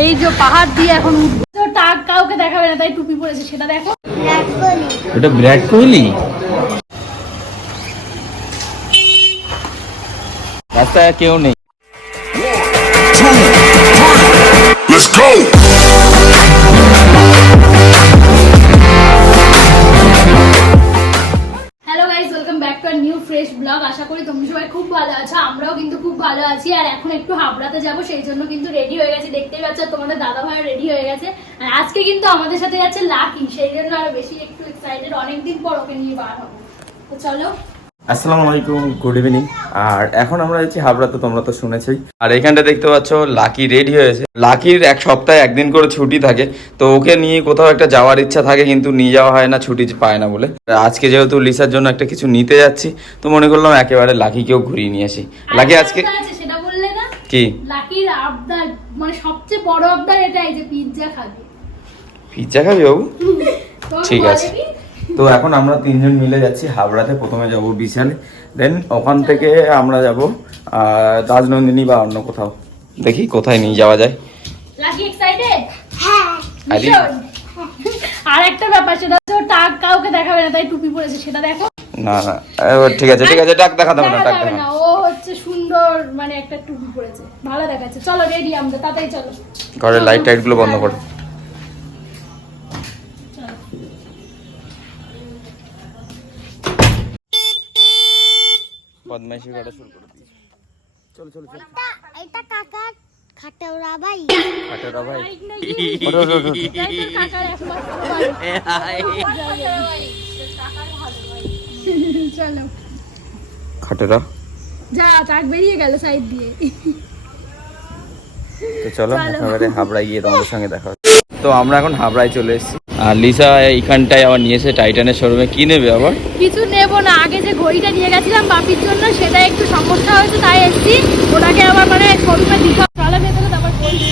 এই যে পাহাড় দিয়ে এখন উঠবো। তো টাক কাউকে দেখাবে না তাই টুপি পরেছে সেটা দেখো। এটা বিরাট কোহলি? রাস্তায় কেউ নেই। Let's go! ফ্রেশ ব্লগ আশা করি তোমরা সবাই খুব ভালো আছো, আমরাও কিন্তু খুব ভালো আছি, আর এখন একটু হাবড়াতে যাব, সেই জন্য কিন্তু রেডি হয়ে গেছে, দেখতেই পাচ্ছ তোমাদের দাদা ভাই রেডি হয়ে গেছে, আর আজকে কিন্তু আমাদের সাথে যাচ্ছে লাকি, সেই জন্য আরও বেশি একটু এক্সাইটেড অনেকদিন পর ওকে নিয়ে বার হব। তো চলো আসসালামু আলাইকুম গুড ইভিনিং আর এখন আমরা যাচ্ছি হাবড়া তো তোমরা তো শুনেছই। আর এখানটা দেখতে পাচ্ছ লাকি রেডি হয়েছে। লাকির এক সপ্তাহে একদিন করে ছুটি থাকে তো ওকে নিয়ে কোথাও একটা যাওয়ার ইচ্ছা থাকে কিন্তু নিয়ে যাওয়া হয় না ছুটি পায় না বলে। আজকে যেহেতু লিসার জন্য একটা কিছু নিতে যাচ্ছি তো মনে করলাম একেবারে লাকিকেও ঘুরিয়ে নিয়ে আসি। লাকি আজকে আছে, কি? লাকির আবদার মানে সবচেয়ে বড় আবদার এটাই যে পিৎজা খাবে। পিৎজা খাবি বাবু? ঠিক আছে। তো এখন আমরা তিনজন মিলে যাচ্ছি হাবড়াতে প্রথমে যাব বিশালে দেন ওখান থেকে আমরা যাব রাজনন্দিনী বা অন্য কোথাও। দেখি কোথায় নিয়ে যাওয়া যায়। আর একটা ব্যাপার সেটা টাক কাউকে দেখাবে না তাই টুপি পরেছে সেটা দেখো। না ঠিক আছে ঠিক আছে ডাক দেখা না দেখা দেখা ও হচ্ছে সুন্দর মানে একটা টুপি পরেছে। ভালো দেখাচ্ছে। চলো রেডি আমরা তাড়াতাড়ি চলো। ঘরের লাইট টাইটগুলো বন্ধ করো। বদমাইশি করা শুরু করে দিয়েছে। চলো চলো চলো। এটা কাকা খাটাওরা ভাই। হাটেরা ভাই। চলো। খাটেরা? যা টাক বেরিয়ে গেল সাইড দিয়ে। তো চলো। একেবারে হাবড়ায় গিয়ে তোমাদের সঙ্গে দেখা হবে তো আমরা এখন হাবড়ায় চলে এসেছি। আর লিসা এইখানটায় আবার নিয়েছে টাইটানের শোরুমে কি নেবে আবার? কিছু নেব না আগে যে ঘড়িটা নিয়ে গেছিলাম বাপির জন্য সেটা একটু সমস্যা হয়েছে তাই এসছি। ওটাকে আবার মানে শোরুমে দিতে হবে। চলো ভেতরে তারপর বলছি।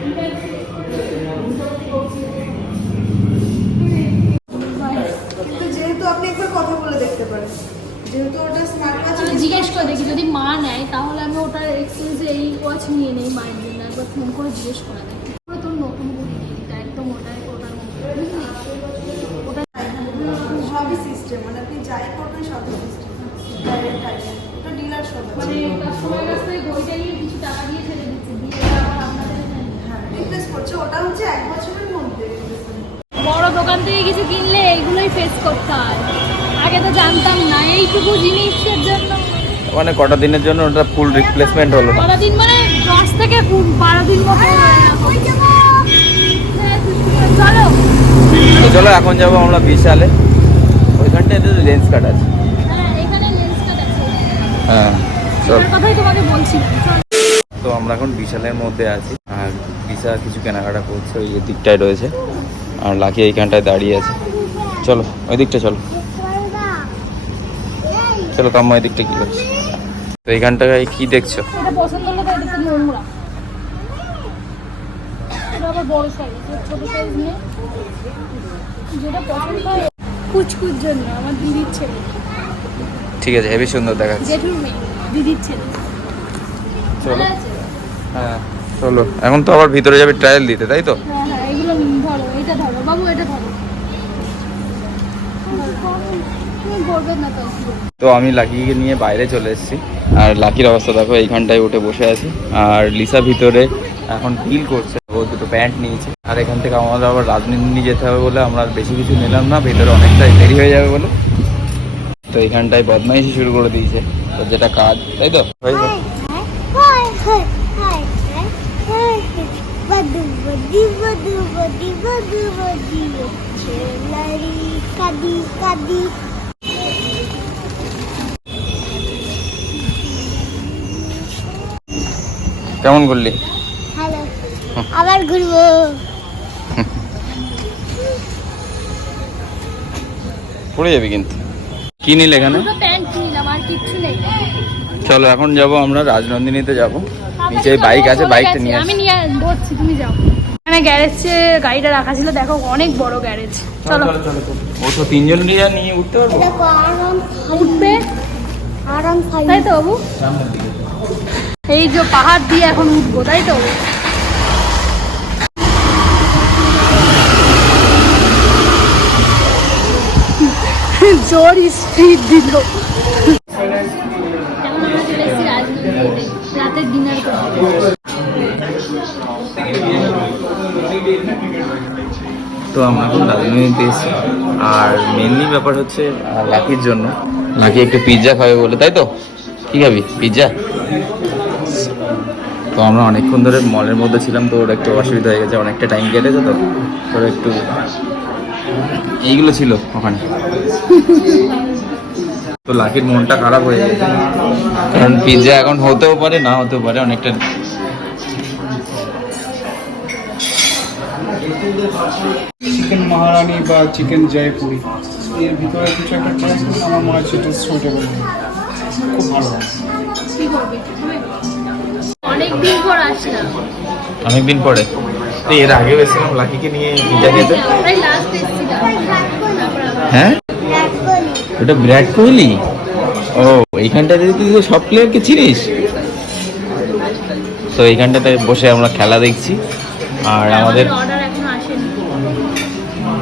কিন্তু যদি মা নেয় তাহলে আমি ওটার এক্সচেঞ্জে এই ওয়াচ নিয়ে নেই মায়ের জন্য। একবার ফোন করে জিজ্ঞেস করা তোর নতুন করে নিয়ে দিতে একদম ওটাই ওটার ওটা সবই সিস্টেম মানে আপনি যাই করবেন সবই সিস্টেম ডাইরেক্ট ওটা ডিলার সব মানে কাছ থেকে নিয়ে কিছু টাকা দিয়ে ফেলে দিচ্ছে দিয়ে আবার আপনাদের হ্যাঁ রিপ্লেস করছে। ওটা হচ্ছে এক বছরের মধ্যে বড় দোকান থেকে কিছু কিনলে এইগুলোই ফেস করতে হয়। আগে তো জানতাম না এইটুকু জিনিসের জন্য মানে কটা দিনের জন্য ওটা ফুল রিপ্লেসমেন্ট হলো না? কতদিন মানে দশ থেকে পু- বারো দিন মতো হ্যাঁ, চলো। চলো এখন যাব আমরা বিশালে। কাট আছে। হ্যাঁ লেন্স কাট আছে। হ্যাঁ চল। তো আমরা এখন বিশালের মধ্যে আছি। আর বিশাল কিছু কেনাকাটা করছে ওই দিকটায় রয়েছে। আর লাকি এইখানটায় দাঁড়িয়ে আছে। চলো ওই দিকটা চলো। চলো কাম্মা ওই দিকটা কি করছে? তো এইখানটায় কি দেখছ? কুচকুচ জন্য আমার দিদির ছেলে। ঠিক আছে হেভি সুন্দর দেখাচ্ছে। জেঠুর মেয়ে দিদির ছেলে। চলো। হ্যাঁ চলো। এখন তো আবার ভিতরে যাবে ট্রায়াল দিতে তাই তো? হ্যাঁ হ্যাঁ এগুলো ধরো এটা ধরো। বাবু এটা ধরো। তো আমি লাকিকে নিয়ে বাইরে চলে এসেছি আর লাকির অবস্থা দেখো এইখানটায় উঠে বসে আছি আর লিসা ভিতরে এখন ফিল করছে ও দুটো প্যান্ট নিয়েছে আর এখান থেকে আমাদের আবার রাজনীতি যেতে হবে বলে আমরা বেশি কিছু নিলাম না ভিতরে অনেকটাই দেরি হয়ে যাবে বলে তো এইখানটায় বদমাইশি শুরু করে দিয়েছে তো যেটা কাজ তাই তো হয়েছে কাদি কাদি কেমন করলি? হ্যালো আবার ঘুরবো। পড়ে যাবি কিন্তু। কি নিলে এখানে? চলো এখন যাব আমরা রাজনন্দিনীতে যাব। নিচে বাইক আছে বাইকটা নিয়ে আমি নিয়ে ধরছি তুমি যাও। গ্যারেজে গাড়িটা রাখা ছিল দেখো অনেক বড় গ্যারেজ। চলো ও তো তিনজন নিয়ে নিয়ে উঠতে পারব? উঠবে? তাই তো বাবু? এই যে পাহাড় দিয়ে এখন উঠবো তাই তো? জোর স্পিড দিল। রাতের ডিনার তো আমরা এখন দার্জিলিংতে এসেছি আর মেনলি ব্যাপার হচ্ছে লাকির জন্য। লাকি একটু পিৎজা খাবে বলে তাই তো? কি খাবি? পিৎজা তো আমরা অনেকক্ষণ ধরে মলের মধ্যে ছিলাম তো ওর একটু অসুবিধা হয়ে গেছে অনেকটা টাইম কেটেছে তো তোর একটু এইগুলো ছিল ওখানে। তো লাকির মনটা খারাপ হয়ে গেছে। কারণ পিৎজা এখন হতেও পারে না হতেও পারে অনেকটা চিকেন মহারানি বা চিকেন জয়পুরি এর ভিতরে কিছু একটা ট্রাই করুন আমার মনে হচ্ছে এটা সুইটেবল খুব ভালো হবে। অনেকদিন পর আসলাম। অনেকদিন পরে। তো এর আগে এসেছিলাম লাকিকে নিয়ে পিৎজা খেতে। হ্যাঁ? ওটা বিরাট কোহলি? ও এইখানটাতে তুই তো সব প্লেয়ারকে চিনিস? তো এইখানটাতে বসে আমরা খেলা দেখছি। আর আমাদের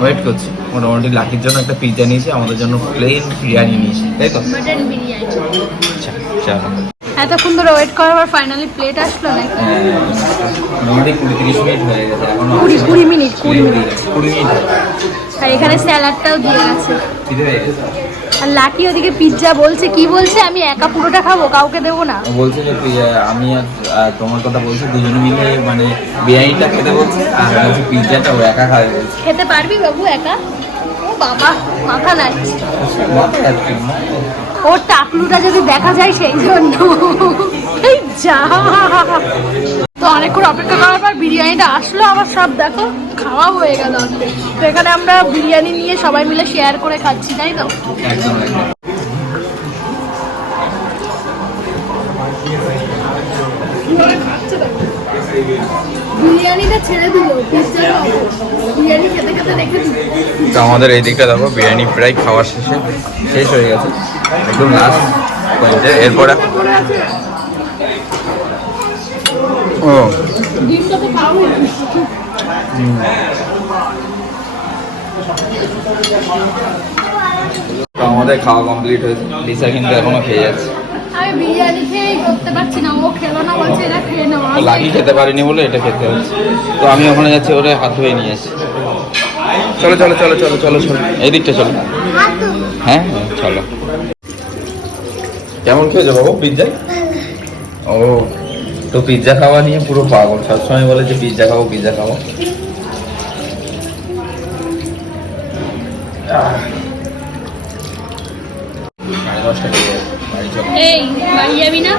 ওয়েট করছি। মোটামুটি লাকির জন্য একটা পিৎজা নিয়েছি আমাদের জন্য প্লেন বিরিয়ানি নিয়েছি। তাই তো? মাটন বিরিয়ানি। আচ্ছা চলো। এতক্ষণ ধরে ওয়েট করার পর ফাইনালি প্লেট আসলো নাকি? হ্যাঁ, মোটামুটি কুড়ি তিরিশ মিনিট হয়ে গেছে এখনও কুড়ি কুড়ি মিনিট কুড়ি মিনিট। কুড়ি মিনিট। আর এখানে স্যালাডটাও দিয়ে আছে। গেছে? আর লাকি ওদিকে পিৎজা বলছে কি বলছে? আমি একা পুরোটা খাব কাউকে দেবো না। বলছে যে তুই, আমি আর তোমার কথা বলছি দুজনে মিলে মানে বিরিয়ানিটা খেতে বলছে আর হচ্ছে পিৎজাটা ও একা খাবে খেতে পারবি বাবু একা? ও বাবা মাথা লাগছে। ওর টাকলুটা যদি দেখা যায় সেই জন্য। এই যা। তো অনেকক্ষণ অপেক্ষা করার পর বিরিয়ানিটা আসলো আবার সব দেখো খাওয়া হয়ে গেল তো এখানে আমরা বিরিয়ানি নিয়ে সবাই মিলে শেয়ার করে খাচ্ছি তাই তো? একদম একদম বিরিয়ানিটা ছেড়ে দিল বিরিয়ানি খেতে খেতে রেখে তো আমাদের এই দিকটা দেখো বিরিয়ানি প্রায় খাওয়ার শেষে শেষ হয়ে গেছে। একদম লাস্ট এরপরে ও। ডিমটা তো খাওয়া আমাদের খাওয়া কমপ্লিট হয়েছে। লিসা কিন্তু এখনও খেয়ে যাচ্ছে। আমি বিরিয়ানি খেয়েই করতে পারছি না। ও খেলো না বলছে এটা খেয়ে নেওয়া লাগি খেতে পারিনি বলে এটা খেতে হচ্ছে। তো আমি ওখানে যাচ্ছি ওরে হাত ধুয়ে নিয়ে আসি। চলো চলো চলো চলো চলো চলো। এই দিকটা চলো। হ্যাঁ হ্যাঁ, চলো। কেমন খেয়েছো বাবু পিৎজা ও। তো পিৎজা খাওয়া নিয়ে পুরো পাগল। সবসময় বলে যে পিৎজা খাব পিৎজা খাব। এই বাড়ি যাবি না?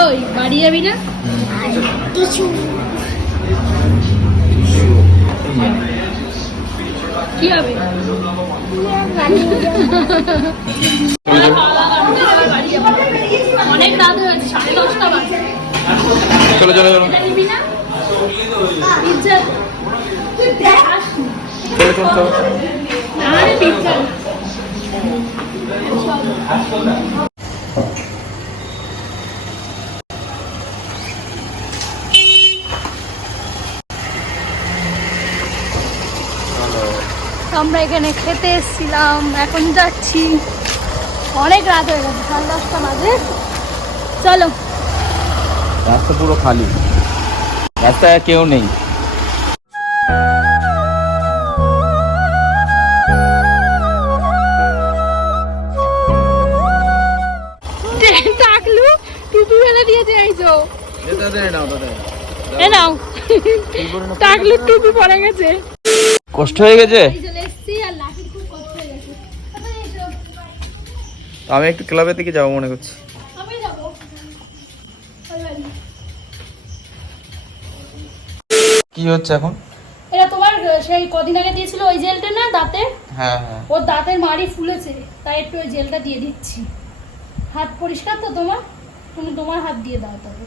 ওই বাড়ি যাবি না? কিছু কি হবে অনেক রাত হয়ে গেছে সাড়ে দশটা বাজে চলো চলো চলো চলো আমরা এখানে খেতে এসেছিলাম, এখন যাচ্ছি। অনেক রাত হয়ে গেছে, সাড়ে দশটা বাজে। চলো। রাস্তা পুরো খালি। রাস্তায় কেউ নেই। টাকলু এ নাও। টাকলু টুপি পরে গেছে। কষ্ট হয়ে গেছে? হয়ে আমি একটু ক্লাবের দিকে যাব মনে করছি। কি হচ্ছে এখন? এটা তোমার সেই কদিন আগে দিয়েছিল ওই জেলটা না দাঁতে হ্যাঁ হ্যাঁ। ওর দাঁতের মাড়ি ফুলেছে তাই একটু ওই জেলটা দিয়ে দিচ্ছি। হাত পরিষ্কার তো তোমার? তুমি তোমার হাত দিয়ে দাও তবে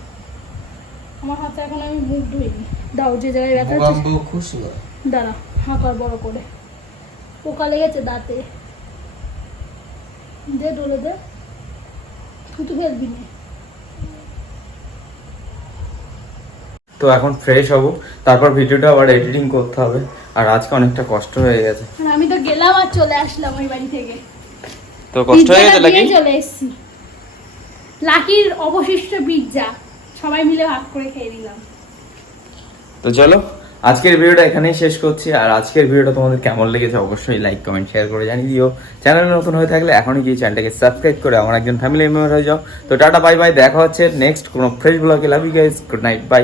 আমার হাতে এখন আমি মুখ ধুইনি। দাও যে জায়গায় ব্যথা হচ্ছে। দাঁড়া হাঁকার বড় করে। পোকা লেগেছে দাঁতে। দে ডলে দে। থুতু ফেলবি না। তো এখন ফ্রেশ হব। তারপর ভিডিওটা আবার এডিটিং করতে হবে। আর আজকে অনেকটা কষ্ট হয়ে গেছে। আমি তো গেলাম আর চলে আসলাম ওই বাড়ি থেকে। তো কষ্ট হয়ে গেছে দিয়ে চলে এসেছি। লাকির অবশিষ্ট পিৎজা। সবাই মিলে ভাগ করে খেয়ে নিলাম। তো চলো। আজকের ভিডিওটা এখানেই শেষ করছি। আর আজকের ভিডিওটা তোমাদের কেমন লেগেছে অবশ্যই লাইক কমেন্ট শেয়ার করে জানিয়ে দিও। চ্যানেল নতুন হয়ে থাকলে এখনই গিয়ে চ্যানেলটাকে সাবস্ক্রাইব করে আমার একজন ফ্যামিলি মেম্বার হয়ে যাও। তো টাটা বাই বাই দেখা হচ্ছে নেক্সট কোনো ফ্রেশ ব্লগে love you guys good night bye